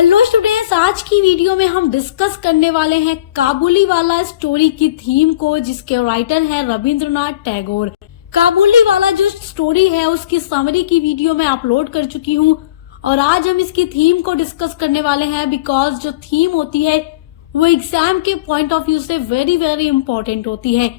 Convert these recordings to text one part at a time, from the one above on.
Hello students, आज की video में हम डिस्कस करने वाले हैं काबुली वाला स्टोरी की थीम को, जिसके राइटर हैं रविंद्रनाथ टैगोर। काबुली वाला जो स्टोरी है उसकी समरी की वीडियो मैं अपलोड कर चुकी हूँ और आज हम इसकी थीम को डिस्कस करने वाले हैं बिकॉज जो थीम होती है वो एग्जाम के पॉइंट ऑफ व्यू से वेरी वेरी इंपॉर्टेंट होती है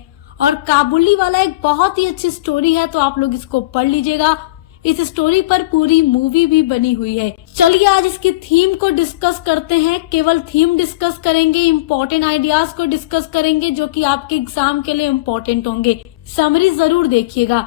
और काबुली वाला एक बहुत ही अच्छी स्टोरी है, तो आप लोग इसको पढ़ लीजिएगा। इस स्टोरी पर पूरी मूवी भी बनी हुई है। चलिए आज इसकी थीम को डिस्कस करते हैं। केवल थीम डिस्कस करेंगे, इम्पोर्टेंट आइडियाज को डिस्कस करेंगे जो कि आपके एग्जाम के लिए इम्पोर्टेंट होंगे। समरी जरूर देखिएगा।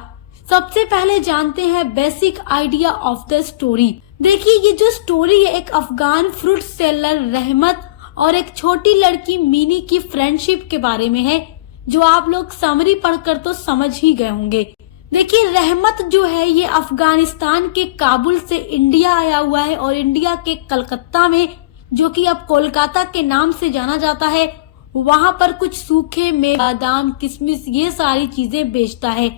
सबसे पहले जानते हैं basic idea of the story. देखिए, ये जो स्टोरी है एक अफगान फ्रूट सेलर रहमत और एक छोटी लड़की मीनी की फ्रेंडशिप के बारे में है, जो आप लोग समरी पढ़कर तो समझ ही गए होंगे। देखिए, रहमत जो है ये अफगानिस्तान के काबुल से इंडिया आया हुआ है और इंडिया के कलकत्ता में, जो कि अब कोलकाता के नाम से जाना जाता है, वहां पर कुछ सूखे मेवे, बादाम, किशमिश ये सारी चीजें बेचता है।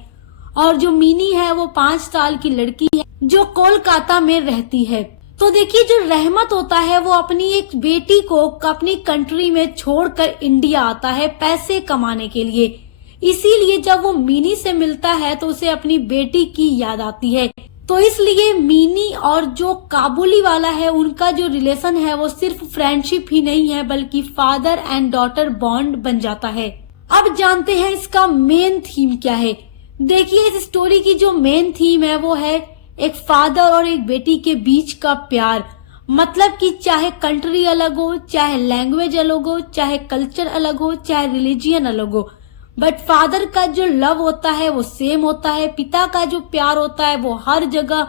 और जो मीनी है वो 5 साल की लड़की है जो कोलकाता में रहती है। तो देखिए, जो रहमत होता है वो अपनी एक बेटी को अपनी कंट्री में छोड़कर इंडिया आता है पैसे कमाने के लिए। इसीलिए जब वो मीनी से मिलता है तो उसे अपनी बेटी की याद आती है। तो इसलिए मीनी और जो काबुली वाला है उनका जो रिलेशन है वो सिर्फ फ्रेंडशिप ही नहीं है बल्कि फादर एंड डॉटर बॉन्ड बन जाता है। अब जानते हैं इसका मेन थीम क्या है। देखिए, इस स्टोरी की जो मेन थीम है वो है एक फादर और एक बेटी के बीच का प्यार। मतलब कि चाहे कंट्री अलग हो, चाहे लैंग्वेज अलग हो, चाहे कल्चर अलग हो, चाहे रिलीजियन अलग हो, बट फादर का जो लव होता है वो सेम होता है। पिता का जो प्यार होता है वो हर जगह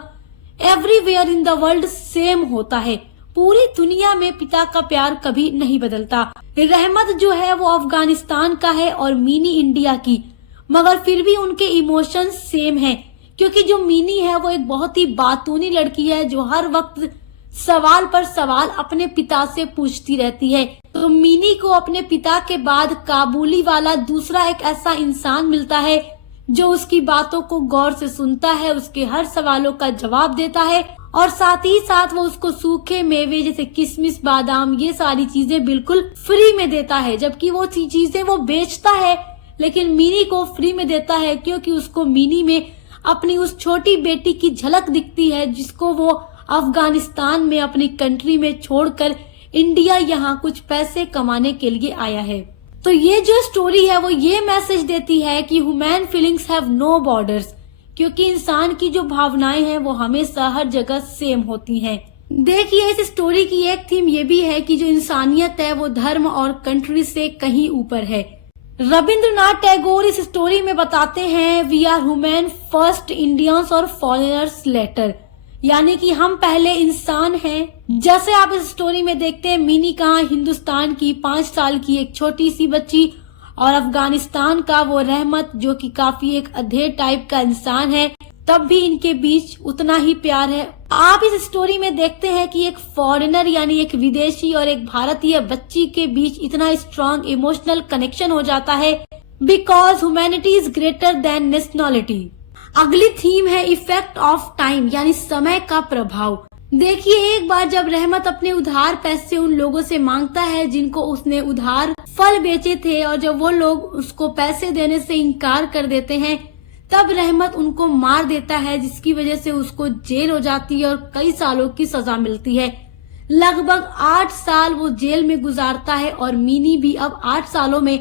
everywhere in the world same होता है। पूरी दुनिया में पिता का प्यार कभी नहीं बदलता। रहमत जो है वो अफगानिस्तान का है और मीनी इंडिया की, मगर फिर भी उनके इमोशंस सेम हैं, क्योंकि जो मीनी है वो एक बहुत ही बातूनी लड़की है जो हर वक्त सवाल पर सवाल अपने पिता से पूछती रहती है। तो मीनी को अपने पिता के बाद काबुली वाला दूसरा एक ऐसा इंसान मिलता है जो उसकी बातों को गौर से सुनता है, उसके हर सवालों का जवाब देता है और साथ ही साथ वो उसको सूखे मेवे जैसे किशमिश, बादाम ये सारी चीजें बिल्कुल फ्री में देता है। जबकि वो चीजें वो बेचता है लेकिन मीनी को फ्री में देता है, क्योंकि उसको मीनी में अपनी उस छोटी बेटी की झलक दिखती है जिसको वो अफगानिस्तान में अपनी कंट्री में छोड़कर इंडिया यहाँ कुछ पैसे कमाने के लिए आया है। तो ये जो स्टोरी है वो ये मैसेज देती है कि human feelings have no borders, क्योंकि इंसान की जो भावनाएं हैं वो हमेशा हर जगह सेम होती हैं। देखिए, इस स्टोरी की एक थीम ये भी है कि जो इंसानियत है वो धर्म और कंट्री से कहीं ऊपर है। रविंद्रनाथ टैगोर इस स्टोरी में बताते हैं we are human first, Indians और फॉरेनर्स लेटर, यानी कि हम पहले इंसान हैं। जैसे आप इस स्टोरी में देखते हैं मीनी का हिंदुस्तान की 5 साल की एक छोटी सी बच्ची और अफगानिस्तान का वो रहमत जो कि काफी एक अधेड़ टाइप का इंसान है, तब भी इनके बीच उतना ही प्यार है। आप इस स्टोरी में देखते हैं कि एक फॉरेनर यानी एक विदेशी और एक भारतीय बच्ची के बीच इतना स्ट्रॉन्ग इमोशनल कनेक्शन हो जाता है because humanity is greater than nationality. अगली थीम है इफेक्ट ऑफ टाइम, यानी समय का प्रभाव। देखिए, एक बार जब रहमत अपने उधार पैसे उन लोगों से मांगता है जिनको उसने उधार फल बेचे थे, और जब वो लोग उसको पैसे देने से इनकार कर देते हैं तब रहमत उनको मार देता है, जिसकी वजह से उसको जेल हो जाती है और कई सालों की सजा मिलती है। लगभग 8 साल वो जेल में गुजारता है और मीनी भी अब 8 सालों में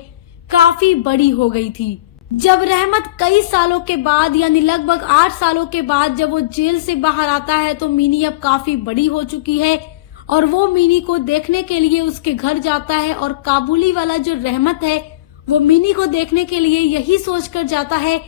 काफी बड़ी हो गई थी। जब रहमत कई सालों के बाद यानी लगभग 8 सालों के बाद जब वो जेल से बाहर आता है तो मीनी अब काफी बड़ी हो चुकी है और वो मीनी को देखने के लिए उसके घर जाता है। और काबुली वाला जो रहमत है वो मीनी को देखने के लिए यही सोचकर जाता है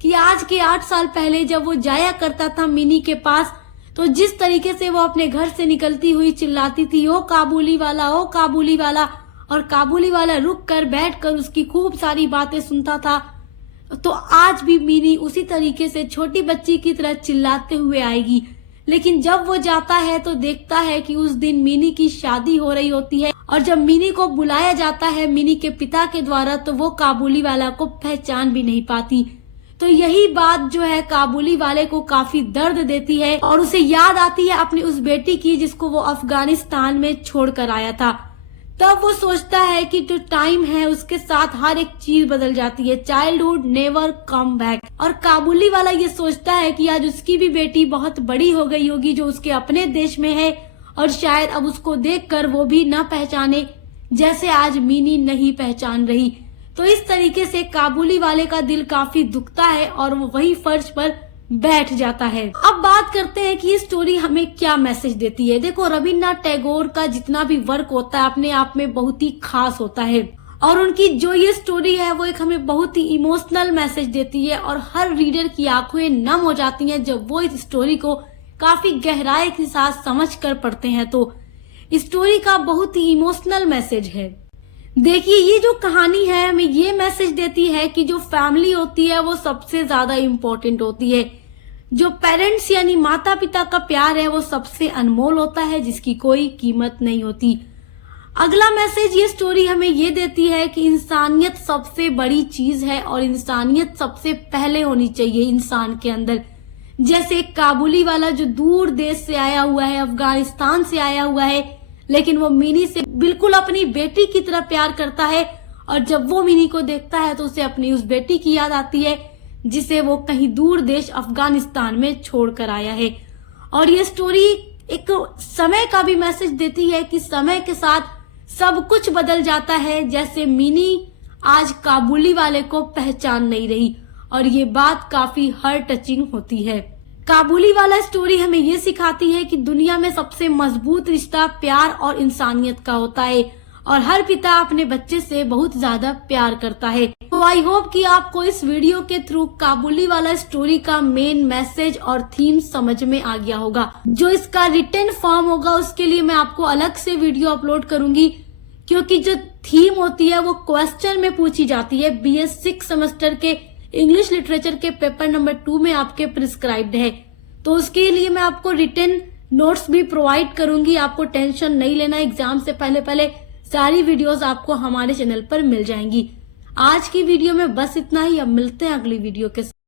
कि आज के 8 साल पहले जब वो जाया करता था मीनी के पास, तो जिस तरीके से वो अपने घर से निकलती हुई चिल्लाती थी ओ काबुली वाला, ओ काबुली वाला, और काबुली वाला रुक कर बैठ कर उसकी खूब सारी बातें सुनता था, तो आज भी मीनी उसी तरीके से छोटी बच्ची की तरह चिल्लाते हुए आएगी। लेकिन जब वो जाता है तो देखता है कि उस दिन मीनी की शादी हो रही होती है और जब मीनी को बुलाया जाता है मीनी के पिता के द्वारा, तो वो काबुली वाला को पहचान भी नहीं पाती, तो यही बात जो है काबुली वाले को काफी दर्द देती है और उसे याद आती है अपनी उस बेटी की जिसको वो अफगानिस्तान में छोड़कर आया था। तब वो सोचता है कि जो टाइम है उसके साथ हर एक चीज बदल जाती है, चाइल्डहुड नेवर कम बैक। और काबुली वाला ये सोचता है कि आज उसकी भी बेटी बहुत बड़ी हो गई होगी जो उसके अपने देश में है और शायद अब उसको देखकर वो भी न पहचाने जैसे आज मिनी नहीं पहचान रही। तो इस तरीके से काबुली वाले का दिल काफी दुखता है और वो वही फर्श पर बैठ जाता है। अब बात करते हैं कि ये स्टोरी हमें क्या मैसेज देती है। देखो, रविन्द्रनाथ टैगोर का जितना भी वर्क होता है अपने आप में बहुत ही खास होता है और उनकी जो ये स्टोरी है वो एक हमें बहुत ही इमोशनल मैसेज देती है और हर रीडर की आंखें नम हो जाती हैं जब वो इस स्टोरी को काफी गहराई के साथ समझ कर पढ़ते हैं। तो इस स्टोरी का बहुत ही इमोशनल मैसेज है। देखिए, ये जो कहानी है हमें ये मैसेज देती है कि जो फैमिली होती है वो सबसे ज्यादा इम्पोर्टेंट होती है। जो पेरेंट्स यानी माता पिता का प्यार है वो सबसे अनमोल होता है जिसकी कोई कीमत नहीं होती। अगला मैसेज ये स्टोरी हमें ये देती है कि इंसानियत सबसे बड़ी चीज है और इंसानियत सबसे पहले होनी चाहिए इंसान के अंदर। जैसे एक काबुली वाला जो दूर देश से आया हुआ है, अफगानिस्तान से आया हुआ है, लेकिन वो मिनी से बिल्कुल अपनी बेटी की तरह प्यार करता है और जब वो मिनी को देखता है तो उसे अपनी उस बेटी की याद आती है जिसे वो कहीं दूर देश अफगानिस्तान में छोड़कर आया है। और ये स्टोरी एक समय का भी मैसेज देती है कि समय के साथ सब कुछ बदल जाता है। जैसे मिनी आज काबुली वाले को पहचान नहीं रही और ये बात काफी हार्ट टचिंग होती है। काबुली वाला स्टोरी हमें ये सिखाती है कि दुनिया में सबसे मजबूत रिश्ता प्यार और इंसानियत का होता है और हर पिता अपने बच्चे से बहुत ज्यादा प्यार करता है। तो आई होप कि आपको इस वीडियो के थ्रू काबुली वाला स्टोरी का मेन मैसेज और थीम समझ में आ गया होगा। जो इसका रिटन फॉर्म होगा उसके लिए मैं आपको अलग से वीडियो अपलोड करूंगी क्योंकि जो थीम होती है वो क्वेश्चन में पूछी जाती है। BS 6 सेमेस्टर के इंग्लिश लिटरेचर के पेपर नंबर 2 में आपके प्रिस्क्राइब्ड है। तो उसके लिए मैं आपको रिटन नोट्स भी प्रोवाइड करूंगी। आपको टेंशन नहीं लेना, एग्जाम से पहले सारी वीडियोस आपको हमारे चैनल पर मिल जाएंगी। आज की वीडियो में बस इतना ही। अब मिलते हैं अगली वीडियो के साथ।